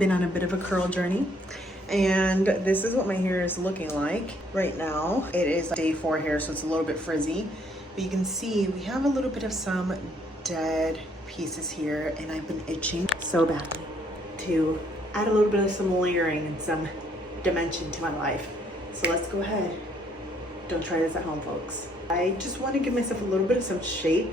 been on a bit of a curl journey, and this is what my hair is looking like right now. It is day 4 hair, so it's a little bit frizzy, but you can see we have a little bit of some dead pieces here, and I've been itching so badly to add a little bit of some layering and some dimension to my life. So let's go ahead. Don't try this at home, folks. I just want to give myself a little bit of some shape,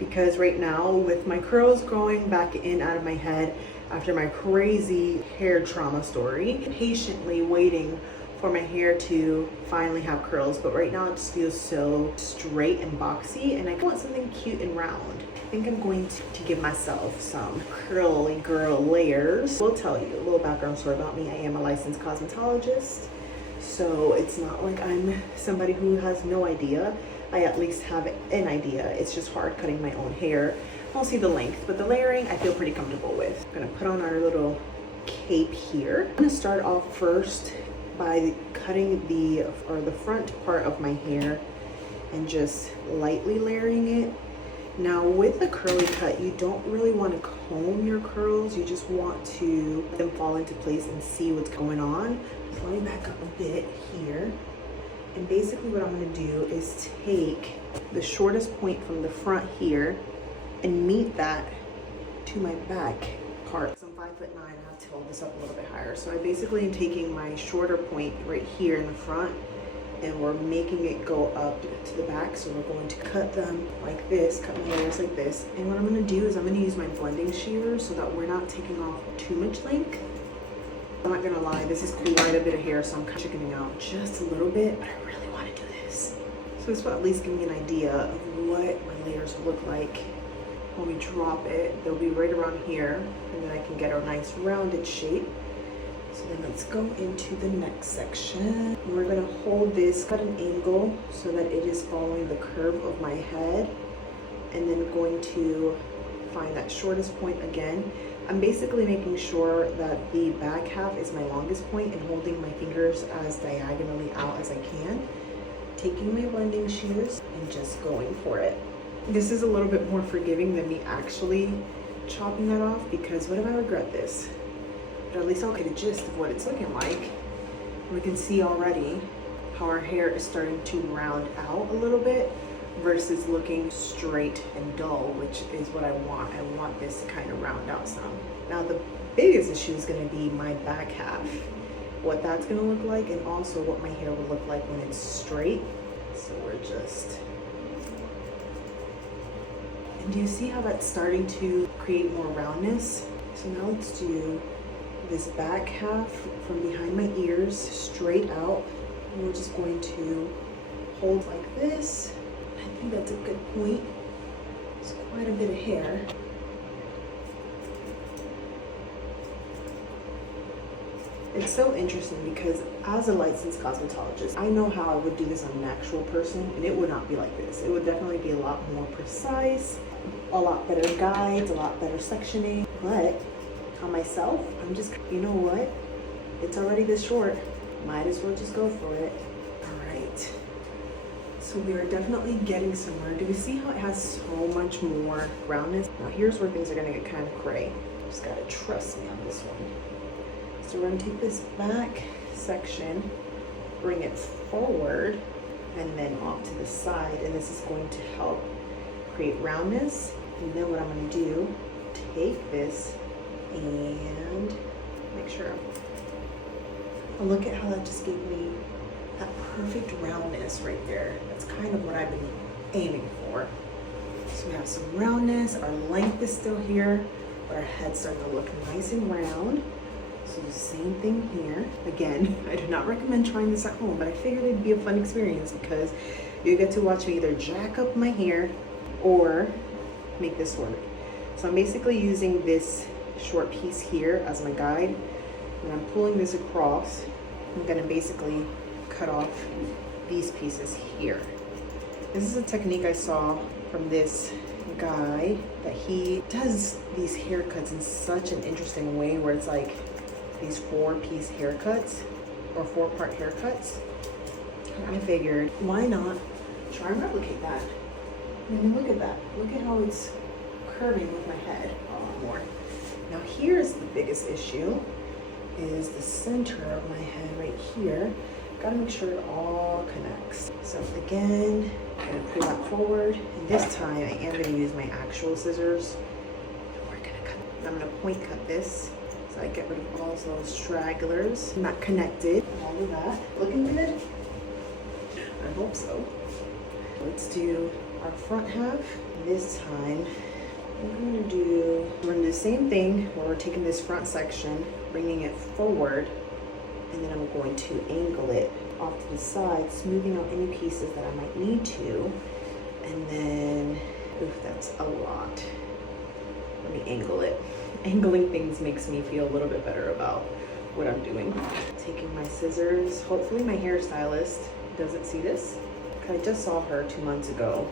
because right now with my curls growing back in out of my head after my crazy hair trauma story, patiently waiting for my hair to finally have curls, but right now it just feels so straight and boxy, and I want something cute and round. I think I'm going to give myself some curly girl layers. We'll tell you a little background story about me. I am a licensed cosmetologist, so it's not like I'm somebody who has no idea. I at least have an idea. It's just hard cutting my own hair. I'll see the length, but the layering I feel pretty comfortable with. I'm gonna put on our little cape here. I'm gonna start off first by cutting the front part of my hair and just lightly layering it. Now with a curly cut, you don't really want to comb your curls. You just want to let them fall into place and see what's going on. So let me back up a bit here. And basically what I'm gonna do is take the shortest point from the front here and meet that to my back part. So I'm 5'9", I have to hold this up a little bit higher. So I basically am taking my shorter point right here in the front, and we're making it go up to the back. So we're going to cut them like this, cut my layers like this. And what I'm gonna do is I'm gonna use my blending shear so that we're not taking off too much length. I'm not gonna lie, this is quite a bit of hair, so I'm chickening out just a little bit, but I really wanna do this. So this will at least give me an idea of what my layers look like when we drop it. They'll be right around here, and then I can get a nice rounded shape. So then let's go into the next section. We're gonna hold this at an angle so that it is following the curve of my head, and then going to find that shortest point again. I'm basically making sure that the back half is my longest point and holding my fingers as diagonally out as I can. Taking my blending shears and just going for it. This is a little bit more forgiving than me actually chopping that off, because what if I regret this? But at least I'll get a gist of what it's looking like. We can see already how our hair is starting to round out a little bit versus looking straight and dull, which is what I want. I want this to kind of round out some. Now the biggest issue is going to be my back half, what that's going to look like, and also what my hair will look like when it's straight. So we're just, and do you see how that's starting to create more roundness? So now let's do this back half from behind my ears straight out, and we're just going to hold like this. I think that's a good point. It's quite a bit of hair. It's so interesting because as a licensed cosmetologist, I know how I would do this on an actual person, and it would not be like this. It would definitely be a lot more precise, a lot better guides, a lot better sectioning. But on myself, I'm just, you know what? It's already this short. Might as well just go for it. All right. So we are definitely getting somewhere. Do we see how it has so much more roundness? Now here's where things are gonna get kind of gray. Just gotta trust me on this one. So we're gonna take this back section, bring it forward, and then off to the side. And this is going to help create roundness. And then what I'm gonna do, take this and make sure. Oh, look at how that just gave me that perfect roundness right there. That's kind of what I've been aiming for. So we have some roundness, our length is still here, but our head's starting to look nice and round. So the same thing here. Again, I do not recommend trying this at home, but I figured it'd be a fun experience because you get to watch me either jack up my hair or make this work. So I'm basically using this short piece here as my guide, and I'm pulling this across. I'm gonna basically cut off these pieces here. This is a technique I saw from this guy, that he does these haircuts in such an interesting way, where it's like these 4-piece haircuts or 4-part haircuts. And I figured, why not try and replicate that? And look at that. Look at how it's curving with my head a lot more. Now here's the biggest issue. is the center of my head right here. Gotta make sure it all connects. So again, I'm gonna pull that forward. And this time I am gonna use my actual scissors. We're gonna cut. I'm gonna point cut this so I get rid of all those stragglers. Not connected. All of that. Looking good? I hope so. Let's do our front half. This time we're gonna do the same thing where we're taking this front section, bringing it forward, and then I'm going to angle it off to the side, smoothing out any pieces that I might need to. And then, oof, that's a lot. Let me angle it. Angling things makes me feel a little bit better about what I'm doing. Taking my scissors, hopefully my hairstylist doesn't see this. I just saw her 2 months ago.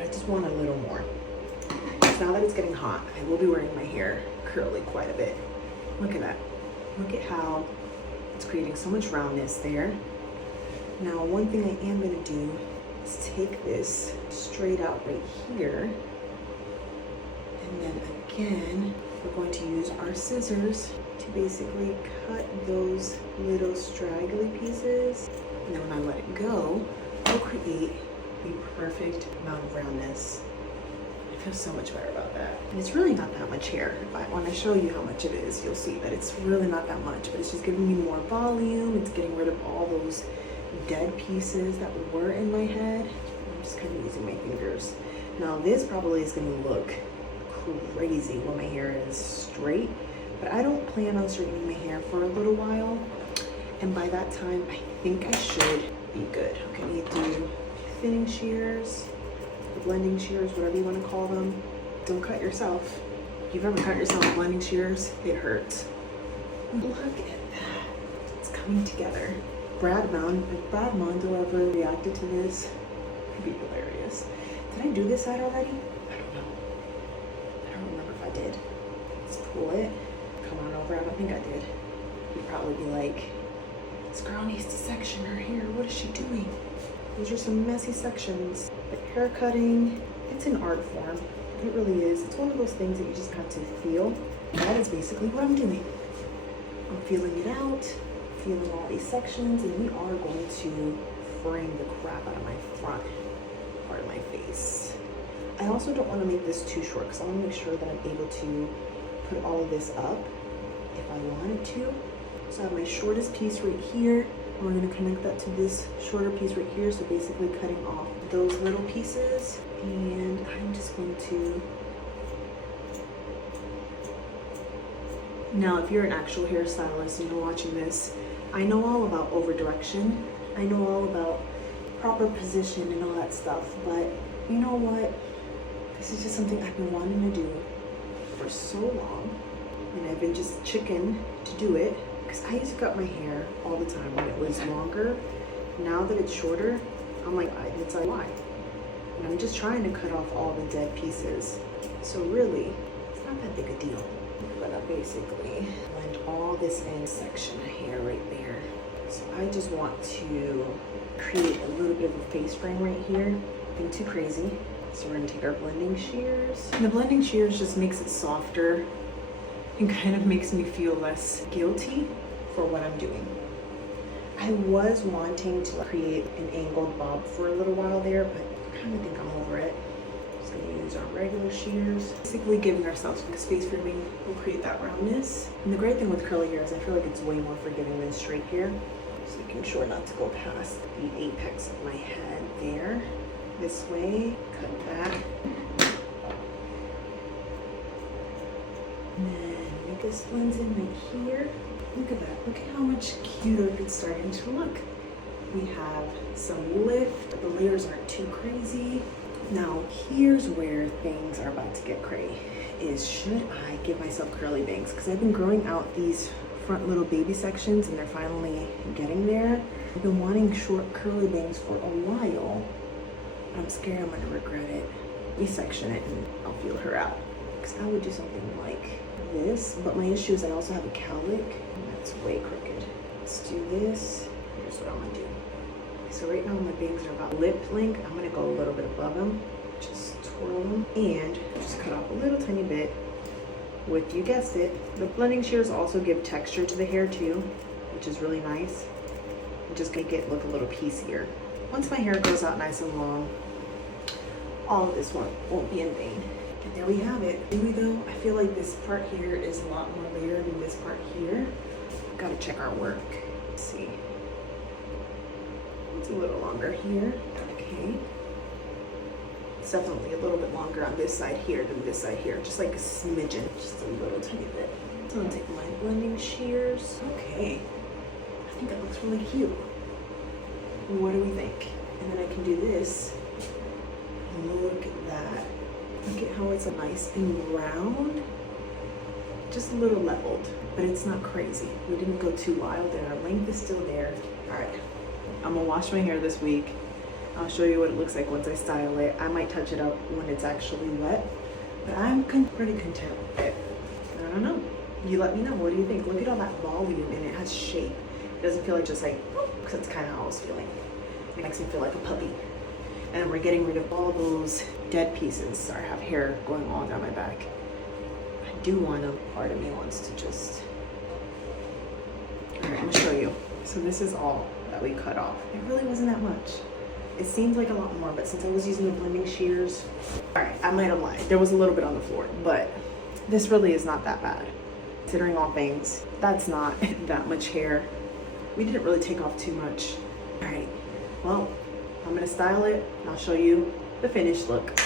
I just want a little more. So now that it's getting hot, I will be wearing my hair curly quite a bit. Look at that. Look at how it's creating so much roundness there. Now, one thing I am gonna do is take this straight out right here. And then again, we're going to use our scissors to basically cut those little straggly pieces. And then when I let it go, it'll create the perfect amount of roundness. I feel so much better about that. And it's really not that much hair. When I show you how much it is, you'll see that it's really not that much, but it's just giving me more volume. It's getting rid of all those dead pieces that were in my head. I'm just kind of using my fingers. Now this probably is gonna look crazy when my hair is straight, but I don't plan on straightening my hair for a little while. And by that time, I think I should be good. Okay, you do thinning shears, blending shears, whatever you want to call them. Don't cut yourself. If you've ever cut yourself with blending shears, it hurts. Look at that. It's coming together. If Brad Mondo ever reacted to this, it'd be hilarious. Did I do this side already? I don't know. I don't remember if I did. Let's pull it. Come on over. I don't think I did. You'd probably be like, this girl needs to section her hair. What is she doing? These are some messy sections. But hair cutting, it's an art form. It really is. It's one of those things that you just have to feel. That is basically what I'm doing. I'm feeling it out, feeling all these sections, and we are going to frame the crap out of my front part of my face. I also don't want to make this too short because I want to make sure that I'm able to put all of this up if I wanted to. So I have my shortest piece right here, and we're going to connect that to this shorter piece right here. So basically cutting off those little pieces, and I'm just going to. Now, if you're an actual hairstylist and you're watching this, I know all about over direction. I know all about proper position and all that stuff, but you know what? This is just something I've been wanting to do for so long, and I've been just chicken to do it. I used to cut my hair all the time when it was longer. Now that it's shorter, I'm like, it's like, why? And I'm just trying to cut off all the dead pieces. So really, it's not that big a deal. But I basically blend all this in section of hair right there. So I just want to create a little bit of a face frame right here. Nothing too crazy. So we're gonna take our blending shears. And the blending shears just makes it softer and kind of makes me feel less guilty for what I'm doing. I was wanting to create an angled bob for a little while there, but I kind of think I'm over it. Just gonna use our regular shears. Basically giving ourselves space framing will create that roundness. And the great thing with curly hair is I feel like it's way more forgiving than straight hair. So making sure not to go past the apex of my head there. This way, cut that. And then this blends in right here. Look at that. Look at how much cuter it's starting to look. We have some lift. The layers aren't too crazy. Now, here's where things are about to get cray. Is should I give myself curly bangs? Because I've been growing out these front little baby sections and they're finally getting there. I've been wanting short curly bangs for a while. I'm scared I'm gonna regret it. We section it and I'll feel her out. Because I would do something like this, but my issue is I also have a cowlick and that's way crooked. Let's do this. Here's what I'm gonna do. So right now my bangs are about lip length. I'm gonna go a little bit above them, just twirl them, and just cut off a little tiny bit with, you guessed it, the blending shears also give texture to the hair too, which is really nice. I'm just gonna look a little piecier. Once my hair grows out nice and long, all of this won't be in vain. And there we have it. Anyway though, I feel like this part here is a lot more layered than this part here. Gotta check our work. Let's see. It's a little longer here. Okay. It's definitely a little bit longer on this side here than this side here. Just like a smidgen, just a little tiny bit. So I'm gonna take my blending shears. Okay. I think it looks really cute. What do we think? And then I can do this. Look at that. Look at how it's nice and round. Just a little leveled, but it's not crazy. We didn't go too wild and our length is still there. All right, I'm gonna wash my hair this week. I'll show you what it looks like once I style it. I might touch it up when it's actually wet, but I'm pretty content with it. I don't know. You let me know. What do you think? Look at all that volume and it has shape. It doesn't feel like just like, because that's kind of how I was feeling. It makes me feel like a puppy. And then we're getting rid of all those dead pieces. Sorry, I have hair going all down my back. I do want to, part of me wants to just, all right, I'm gonna show you. So this is all that we cut off. It really wasn't that much. It seems like a lot more, but since I was using the blending shears, all right, I might have lied. There was a little bit on the floor, but this really is not that bad. Considering all things, that's not that much hair. We didn't really take off too much. All right, well, I'm gonna style it and I'll show you the finished look.